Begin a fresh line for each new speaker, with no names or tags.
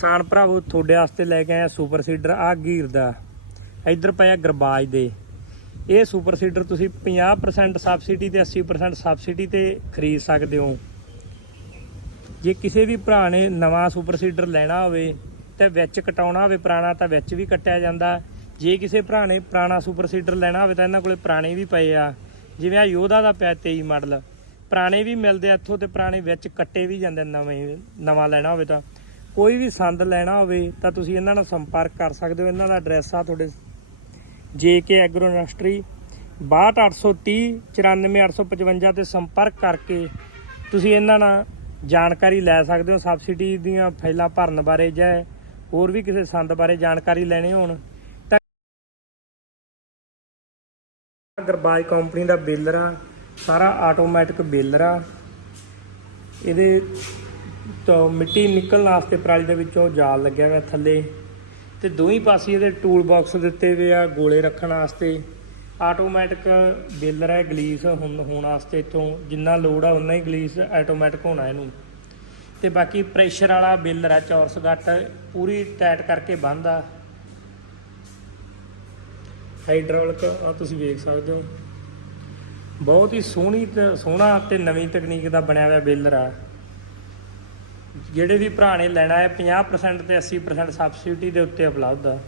ਕਿਸਾਨ ਭਰਾਵੋ, ਤੁਹਾਡੇ ਵਾਸਤੇ ਲੈ ਕੇ ਆਇਆ ਸੁਪਰ ਸੀਡਰ ਆ ਗੀਰ ਦਾ। ਇੱਧਰ ਪਿਆ ਗਰਬਾਜ ਦੇ। ਇਹ ਸੁਪਰ ਸੀਡਰ ਤੁਸੀਂ 50% ਸਬਸਿਡੀ ਤੇ 80% ਸਬਸਿਡੀ ਤੇ ਖਰੀਦ ਸਕਦੇ ਹੋ। ਜੇ ਕਿਸੇ ਵੀ ਭਰਾ ਨੇ ਨਵਾਂ ਸੁਪਰ ਸੀਡਰ ਲੈਣਾ ਹੋਵੇ ਤੇ ਵਿੱਚ ਕਟਾਉਣਾ ਹੋਵੇ ਪੁਰਾਣਾ, ਤਾਂ ਵਿੱਚ ਵੀ ਕੱਟਿਆ ਜਾਂਦਾ। ਜੇ ਕਿਸੇ ਭਰਾ ਨੇ ਪੁਰਾਣਾ ਸੁਪਰ ਸੀਡਰ ਲੈਣਾ ਹੋਵੇ ਤਾਂ ਇਹਨਾਂ ਕੋਲੇ ਪੁਰਾਣੇ ਵੀ ਪਏ ਆ। ਜਿਵੇਂ ਆ ਯੋਧਾ ਦਾ ਪਿਆ 23 ਮਾਡਲ। ਪੁਰਾਣੇ ਵੀ ਮਿਲਦੇ ਆ ਇੱਥੋਂ ਤੇ ਪੁਰਾਣੇ ਵਿੱਚ ਕੱਟੇ ਵੀ ਜਾਂਦੇ ਨਵੇਂ, ਨਵਾਂ ਲੈਣਾ ਹੋਵੇ ਤਾਂ। ਕੋਈ ਵੀ ਸੰਦ ਲੈਣਾ ਹੋਵੇ ਤਾਂ ਤੁਸੀਂ ਇਹਨਾਂ ਨਾਲ ਸੰਪਰਕ ਕਰ ਸਕਦੇ ਹੋ। ਇਹਨਾਂ ਦਾ ਐਡਰੈਸ ਆ ਤੁਹਾਡੇ ਜੇਕੇ ਐਗਰੋ ਇੰਡਸਟਰੀ 62830 94855 ਤੇ ਸੰਪਰਕ ਕਰਕੇ ਤੁਸੀਂ ਇਹਨਾਂ ਨਾਲ ਜਾਣਕਾਰੀ ਲੈ ਸਕਦੇ ਹੋ। ਸਬਸਿਡੀ ਦੀਆਂ ਫਾਈਲਾਂ ਭਰਨ ਬਾਰੇ ਜਾਂ ਹੋਰ ਵੀ ਕਿਸੇ ਸੰਦ ਬਾਰੇ ਜਾਣਕਾਰੀ ਲੈਣੀ ਹੋਣ ਤਾਂ ਗਰਬਾਜ ਕੰਪਨੀ ਦਾ ਬੇਲਰ ਆ, ਸਾਰਾ ਆਟੋਮੈਟਿਕ ਬੇਲਰ ਆ। ਇਹਦੇ ਤੋਂ ਮਿੱਟੀ ਨਿਕਲਣ ਵਾਸਤੇ ਪਰਾਲੀ ਦੇ ਵਿੱਚੋਂ ਜਾਲ ਲੱਗਿਆ ਹੋਇਆ ਥੱਲੇ। ਤੇ ਦੋਹੀਂ ਪਾਸੇ ਇਹਦੇ ਟੂਲ ਬਾਕਸ ਦਿੱਤੇ ਹੋਏ ਆ ਗੋਲੇ ਰੱਖਣ ਵਾਸਤੇ। ਆਟੋਮੈਟਿਕ ਬੇਲਰ ਹੈ ਗਲੀਸ ਹੁਣ ਹੋਣ ਵਾਸਤੇ ਇਥੋਂ ਜਿੰਨਾ ਲੋਡ ਆ ਉਨਾ ਹੀ ਗਲੀਸ ਆਟੋਮੈਟਿਕ ਹੋਣਾ ਇਹਨੂੰ। ਤੇ ਬਾਕੀ ਪ੍ਰੈਸ਼ਰ ਵਾਲਾ ਬੇਲਰ ਹੈ, ਚੌਰਸ ਗੱਟ, ਪੂਰੀ ਟਾਈਟ ਕਰਕੇ ਬੰਨਦਾ ਹਾਈਡ੍ਰੋਲਿਕ ਆ ਤੁਸੀਂ ਵੇਖ ਸਕਦੇ ਹੋ। ਬਹੁਤ ਹੀ ਸੋਹਣੀ ਤੇ ਸੋਹਣਾ ਤੇ ਨਵੀਂ ਤਕਨੀਕ ਦਾ ਬਣਿਆ ਹੋਇਆ ਬੇਲਰ ਆ। ਜਿਹੜੇ ਵੀ ਭਰਾ ਨੇ ਲੈਣਾ ਹੈ 50% ਤੇ 80% ਸਬਸਿਡੀ ਦੇ ਉੱਤੇ ਉਪਲਬਧ ਆ।